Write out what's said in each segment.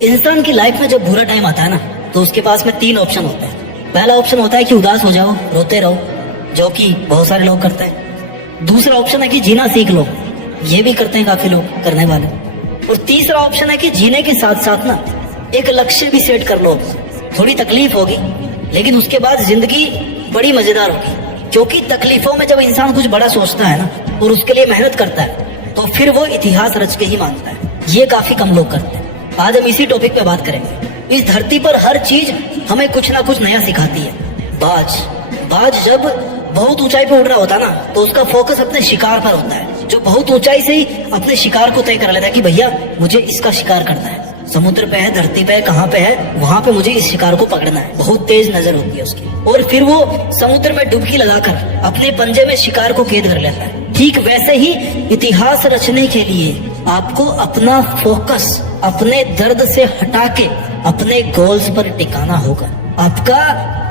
इंसान की लाइफ में जब बुरा टाइम आता है ना, तो उसके पास में 3 ऑप्शन होते हैं। पहला ऑप्शन होता है कि उदास हो जाओ, रोते रहो, जो कि बहुत सारे लोग करते हैं। दूसरा ऑप्शन है कि जीना सीख लो, ये भी करते हैं काफी लोग करने वाले। और तीसरा ऑप्शन है कि जीने के साथ साथ ना एक लक्ष्य भी सेट कर लो। थोड़ी तकलीफ होगी, लेकिन उसके बाद जिंदगी बड़ी मजेदार होगी, क्योंकि तकलीफों में जब इंसान कुछ बड़ा सोचता है ना और उसके लिए मेहनत करता है, तो फिर वो इतिहास रच के ही मानता है। ये काफी कम लोग करते हैं। आज हम इसी टॉपिक पे बात करेंगे। इस धरती पर हर चीज हमें कुछ ना कुछ नया सिखाती है। बाज जब बहुत ऊंचाई पे उड़ रहा होता है ना, तो उसका फोकस अपने शिकार पर होता है, जो बहुत ऊंचाई से ही अपने शिकार को तय कर लेता है कि भैया मुझे इसका शिकार करना है। समुद्र पे है, धरती पे है, कहाँ पे है, वहां पे मुझे इस शिकार को पकड़ना है। बहुत तेज नजर होती है उसकी, और फिर वो समुद्र में डुबकी लगाकर अपने पंजे में शिकार को कैद कर लेता है। ठीक वैसे ही इतिहास रचने के लिए आपको अपना फोकस अपने दर्द से हटा के अपने गोल्स पर टिकाना होगा। आपका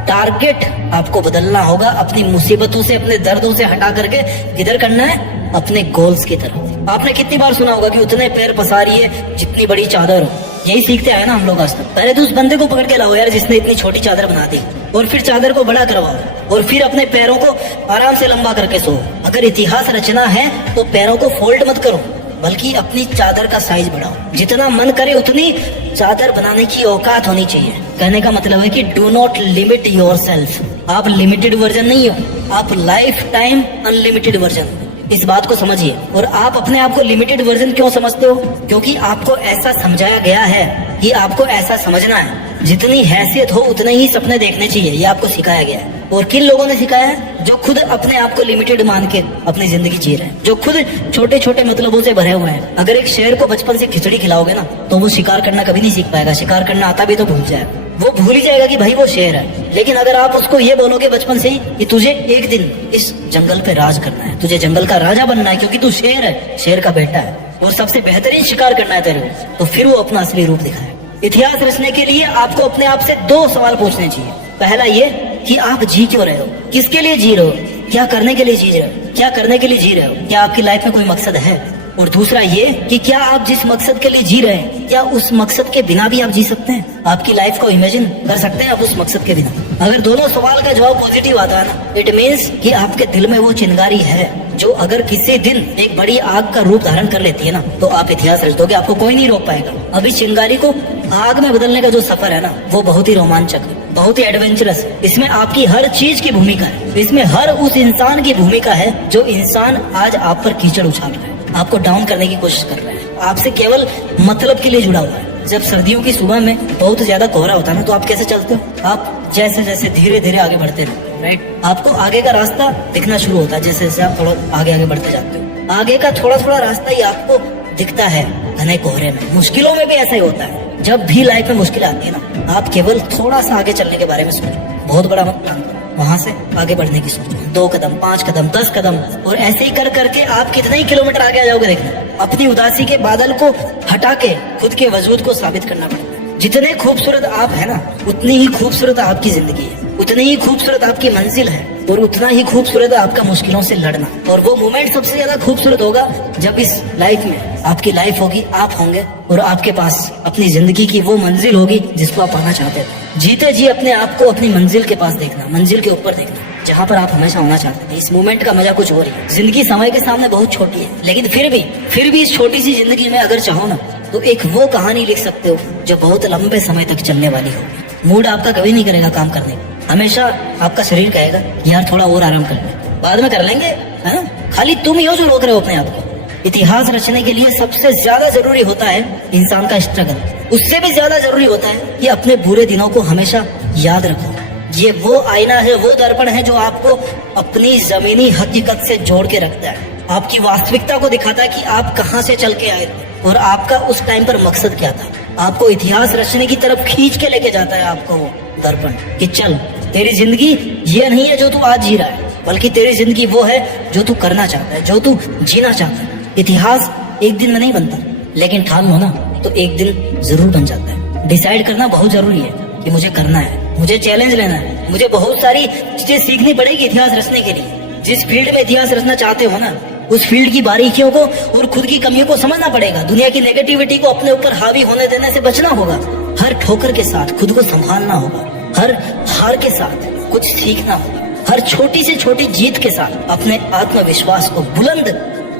टारगेट आपको बदलना होगा। अपनी मुसीबतों से, अपने दर्दों से हटा करके किधर करना है? अपने गोल्स की तरफ। आपने कितनी बार सुना होगा कि उतने पैर पसारिए जितनी बड़ी चादर हो। यही सीखते आए ना हम लोग आज तक। पहले तो उस बंदे को पकड़ के लाओ यार जिसने इतनी छोटी चादर बना दी, और फिर चादर को बड़ा करवाओ, और फिर अपने पैरों को आराम से लंबा करके सो। अगर इतिहास रचना है तो पैरों को फोल्ड मत करो, बल्कि अपनी चादर का साइज बढ़ाओ। जितना मन करे उतनी चादर बनाने की औकात होनी चाहिए। कहने का मतलब है कि डू नॉट लिमिट योरसेल्फ। आप लिमिटेड वर्जन नहीं हो, आप लाइफ टाइम अनलिमिटेड वर्जन। इस बात को समझिए। और आप अपने आप को लिमिटेड वर्जन क्यों समझते हो? क्योंकि आपको ऐसा समझाया गया है कि आपको ऐसा समझना है। जितनी हैसियत हो उतने ही सपने देखने चाहिए, ये आपको सिखाया गया है। और किन लोगों ने सिखाया है? जो खुद अपने आप को लिमिटेड मान के अपनी जिंदगी जी रहे हैं, जो खुद छोटे छोटे मतलबों से भरे हुए हैं। अगर एक शेर को बचपन से खिचड़ी खिलाओगे ना, तो वो शिकार करना कभी नहीं सीख पाएगा। शिकार करना आता भी तो भूल जाएगा। वो भूल ही जाएगा कि भाई वो शेर है। लेकिन अगर आप उसको ये बोलोगे बचपन से ही कि तुझे एक दिन इस जंगल पे राज करना है, तुझे जंगल का राजा बनना है, क्योंकि तू शेर है, शेर का बेटा है, और सबसे बेहतरीन शिकार करना है तेरे को, तो फिर वो अपना असली रूप दिखाए। इतिहास रचने के लिए आपको अपने आप से 2 सवाल पूछने चाहिए। पहला ये कि आप जी क्यों रहे हो, किसके लिए जी रहे हो, क्या करने के लिए जी रहे हो, क्या करने के लिए जी रहे हो, क्या आपकी लाइफ में कोई मकसद है। और दूसरा ये कि क्या आप जिस मकसद के लिए जी रहे हैं, क्या उस मकसद के बिना भी आप जी सकते हैं? आपकी लाइफ को इमेजिन कर सकते हैं आप उस मकसद के बिना? अगर दोनों सवाल का जवाब पॉजिटिव आता है ना, इट मीन्स कि आपके दिल में वो चिंगारी है जो अगर किसी दिन एक बड़ी आग का रूप धारण कर लेती है ना, तो आप इतिहास रच दोगे, आपको कोई नहीं रोक पाएगा। अभी चिंगारी को आग में बदलने का जो सफर है ना, वो बहुत ही रोमांचक है, बहुत ही एडवेंचरस है। इसमें आपकी हर चीज की भूमिका है। इसमें हर उस इंसान की भूमिका है जो इंसान आज आप पर कीचड़ उछाल रहा है, आपको डाउन करने की कोशिश कर रहा है, आपसे केवल मतलब के लिए जुड़ा हुआ है। जब सर्दियों की सुबह में बहुत ज्यादा कोहरा होता है ना, तो आप कैसे चलते हो? आप जैसे जैसे धीरे धीरे आगे बढ़ते रहते हो, राइट? आपको आगे का रास्ता दिखना शुरू होता है जैसे जैसे आप थोड़ा आगे आगे बढ़ते जाते हो। आगे का थोड़ा थोड़ा रास्ता ही आपको दिखता है घने कोहरे में। मुश्किलों में भी ऐसा ही होता है। जब भी लाइफ में मुश्किल आती है ना, आप केवल थोड़ा सा आगे चलने के बारे में सोचो, बहुत बड़ा मत प्लान करो, वहां से आगे बढ़ने की सोचो। 2 कदम, 5 कदम, 10 कदम, और ऐसे ही कर करके आप कितने ही किलोमीटर आगे आ जाओगे। देखना, अपनी उदासी के बादल को हटा के खुद के वजूद को साबित करना पड़ता है। जितने खूबसूरत आप है ना, उतनी ही खूबसूरत आपकी जिंदगी है, उतनी ही खूबसूरत आपकी मंजिल है, और उतना ही खूबसूरत है आपका मुश्किलों से लड़ना। और वो मोमेंट सबसे ज्यादा खूबसूरत होगा जब इस लाइफ में आपकी लाइफ होगी, आप होंगे, और आपके पास अपनी जिंदगी की वो मंजिल होगी जिसको आप पाना चाहते थे। जीते जी अपने आप को अपनी मंजिल के पास देखना, मंजिल के ऊपर देखना, जहाँ पर आप हमेशा होना चाहते थे। इस मोमेंट का मजा कुछ और है। जिंदगी समय के सामने बहुत छोटी है, लेकिन फिर भी इस छोटी सी जिंदगी में अगर चाहो ना, तो एक वो कहानी लिख सकते हो जो बहुत लंबे समय तक चलने वाली होगी। मूड आपका कभी नहीं करेगा काम करने का। हमेशा आपका शरीर कहेगा यार थोड़ा और आराम कर ले, बाद में कर लेंगे, है ना? खाली तुम ही हो जो रोक रहे हो अपने आप को। इतिहास रचने के लिए सबसे ज्यादा जरूरी होता है इंसान का स्ट्रगल। उससे भी ज्यादा जरूरी होता है कि अपने बुरे दिनों को हमेशा याद रखो। ये वो आईना है, वो दर्पण है जो आपको अपनी जमीनी हकीकत से जोड़ के रखता है, आपकी वास्तविकता को दिखाता है कि आप कहाँ से चल के आए थे और आपका उस टाइम पर मकसद क्या था। आपको इतिहास रचने की तरफ खींच के लेके जाता है आपको वो दर्पण, कि चल तेरी जिंदगी ये नहीं है जो तू आज जी रहा है, बल्कि तेरी जिंदगी वो है जो तू करना चाहता है, जो तू जीना चाहता है। इतिहास एक दिन में नहीं बनता, लेकिन ठान लो ना तो एक दिन जरूर बन जाता है। डिसाइड करना बहुत जरूरी है कि मुझे करना है, मुझे चैलेंज लेना है, मुझे बहुत सारी चीजें सीखनी पड़ेगी इतिहास रचने के लिए। जिस फील्ड में इतिहास रचना चाहते हो ना, उस फील्ड की बारीकियों को और खुद की कमियों को समझना पड़ेगा। दुनिया की नेगेटिविटी को अपने ऊपर हावी होने देने से बचना होगा। हर ठोकर के साथ खुद को संभालना होगा। हर हार के साथ कुछ सीखना होगा। हर छोटी से छोटी जीत के साथ अपने आत्मविश्वास को बुलंद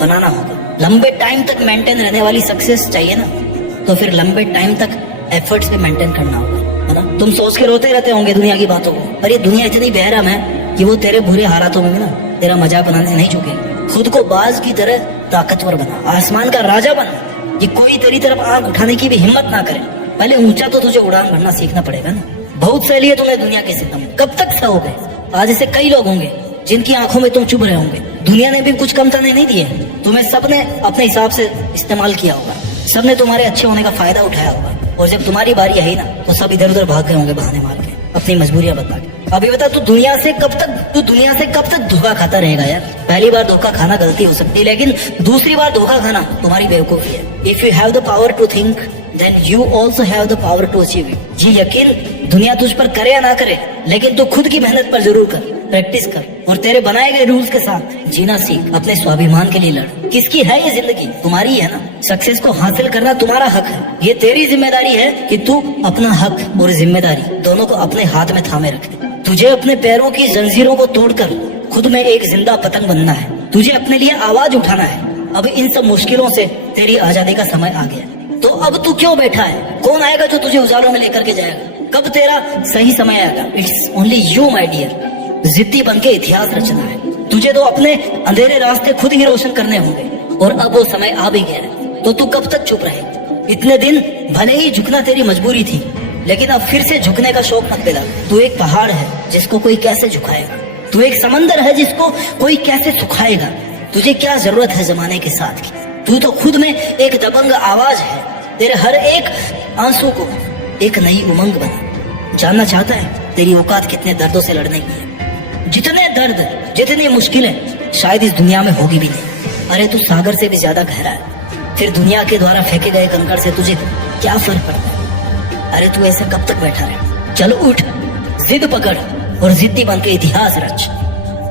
बनाना होगा। लंबे टाइम तक मेंटेन रहने वाली सक्सेस चाहिए ना, तो फिर लंबे टाइम तक एफर्ट्स भी मेंटेन करना होगा, है ना। तुम सोच के रोते रहते होंगे दुनिया की बातों को, पर ये दुनिया इतनी बेरहम है कि वो तेरे बुरे हालातों में भी ना तेरा मजाक बनाने से नहीं झुकेगी। खुद को बाज की तरह ताकतवर बना, आसमान का राजा बना, ये कोई तेरी तरफ आंख उठाने की भी हिम्मत ना करे। पहले ऊंचा तो तुझे उड़ान भरना सीखना पड़ेगा ना। बहुत सह लिए तुमने दुनिया के सितम, कब तक सहोगे? आज ऐसे कई लोग होंगे जिनकी आंखों में तुम चुभ रहे होंगे। दुनिया ने भी कुछ कम तने नहीं दिए, तुम्हें सबने अपने हिसाब से इस्तेमाल किया होगा, सबने तुम्हारे अच्छे होने का फायदा उठाया होगा, और जब तुम्हारी बारी आई ना तो सब इधर उधर भाग गए होंगे बहाने मार के, अपनी मजबूरियां बता के। अभी बता, तू दुनिया से कब तक धोखा खाता रहेगा यार? पहली बार धोखा खाना गलती हो सकती है, लेकिन दूसरी बार धोखा खाना तुम्हारी बेवकूफी है। If you have the power to think then you also have the power to achieve it. ये यकीन दुनिया तुझ पर करे या ना करे, लेकिन तू खुद की मेहनत पर जरूर कर, प्रैक्टिस कर, और तेरे बनाए गए रूल्स के साथ जीना सीख। अपने स्वाभिमान के लिए लड़। किसकी है ये जिंदगी? तुम्हारी है ना। सक्सेस को हासिल करना तुम्हारा हक है। ये तेरी जिम्मेदारी है कि तू अपना हक और जिम्मेदारी दोनों को अपने हाथ में थामे रखे। तुझे अपने पैरों की जंजीरों को तोड़कर खुद में एक जिंदा पतंग बनना है। तुझे अपने लिए आवाज उठाना है। अब इन सब मुश्किलों से तेरी आजादी का समय आ गया, तो अब तू क्यों बैठा है? कौन आएगा जो तुझे उजालों में लेकर के जाएगा? कब तेरा सही समय आएगा? It's only you my dear. जिद्दी बन के इतिहास रचना है। तुझे तो अपने अंधेरे रास्ते खुद ही रोशन करने होंगे, और अब वो समय आ भी गया है, तो तू कब तक चुप रहेगा? इतने दिन भले ही झुकना तेरी मजबूरी थी, लेकिन अब फिर से झुकने का शौक मत दिला। तू एक पहाड़ है जिसको कोई कैसे झुकाएगा? तू एक समंदर है जिसको कोई कैसे सुखाएगा? तुझे क्या जरूरत है जमाने के साथ की? तू तो खुद में एक दबंग आवाज है। तेरे हर एक आंसू को एक नई उमंग बना। जानना चाहता है तेरी औकात कितने दर्दों से लड़ने की है? जितने दर्द, जितनी मुश्किलें शायद इस दुनिया में होगी भी नहीं। अरे तू सागर से भी ज्यादा गहरा है। फिर दुनिया के द्वारा फेंके गए कंकड़ से तुझे क्या फर्क पड़ता है? अरे तू ऐसे कब तक बैठा रहे? चल उठ, जिद पकड़ और जिद्दी बन के इतिहास रच।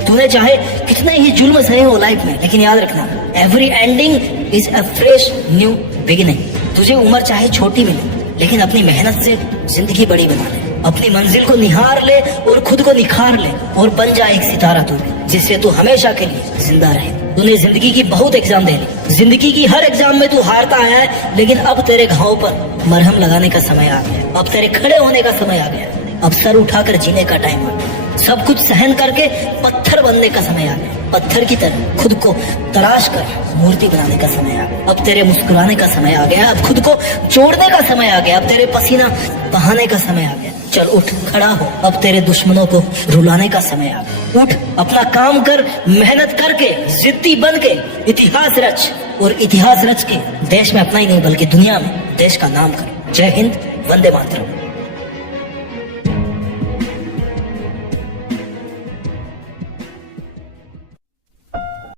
तूने चाहे कितने ही जुल्म सहे हो लाइफ में, लेकिन याद रखना, every ending is a fresh new beginning. तुझे उम्र चाहे छोटी मिले, लेकिन अपनी मेहनत से जिंदगी बड़ी बना ले। अपनी मंजिल को निहार ले और खुद को निखार ले, और बन जा एक सितारा तू, जिससे तू हमेशा के लिए जिंदा रहे। तूने जिंदगी की बहुत एग्जाम दे ली। जिंदगी की हर एग्जाम में तू हारता आया है, लेकिन अब तेरे घावों पर मरहम लगाने का समय आ गया। अब तेरे खड़े होने का समय आ गया। अब सर उठाकर जीने का टाइम आ गया। सब कुछ सहन करके पत्थर बनने का समय आ गया। पत्थर की तरह खुद को तराश कर मूर्ति बनाने का समय आ गया। अब तेरे मुस्कुराने का समय आ गया। अब खुद को जोड़ने का समय आ गया। अब तेरे पसीना बहाने का समय आ गया। चल उठ, खड़ा हो। अब तेरे दुश्मनों को रुलाने का समय आ गया। उठ, अपना काम कर, मेहनत करके जिद्दी बन के इतिहास रच, और इतिहास रच के देश में अपना ही नहीं बल्कि दुनिया में देश का नाम कर। जय हिंद, वंदे मातरम।